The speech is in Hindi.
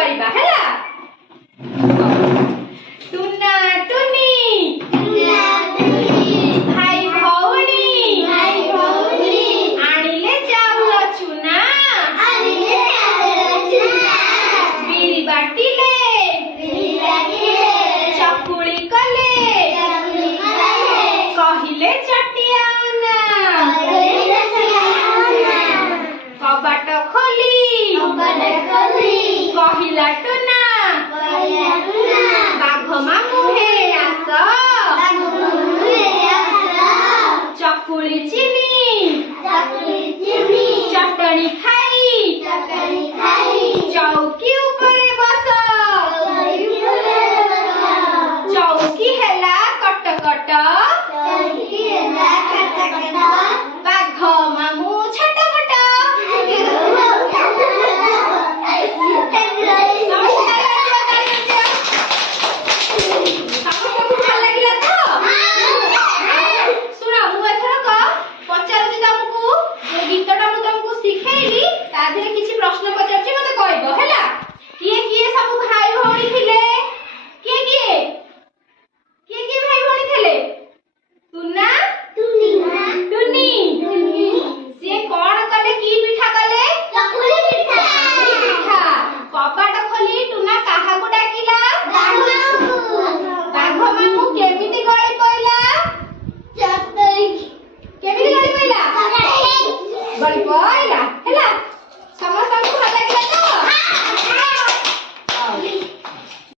करिबा हैला। टुना टुनी भाई भौणी आनिले चाउल चुना बिरी बाटिले चकुली कले कहिले चटिया कबाट खोली कहिला टुना बाघ मामू हे आस चकुली चिनी चटणी खाई चौकी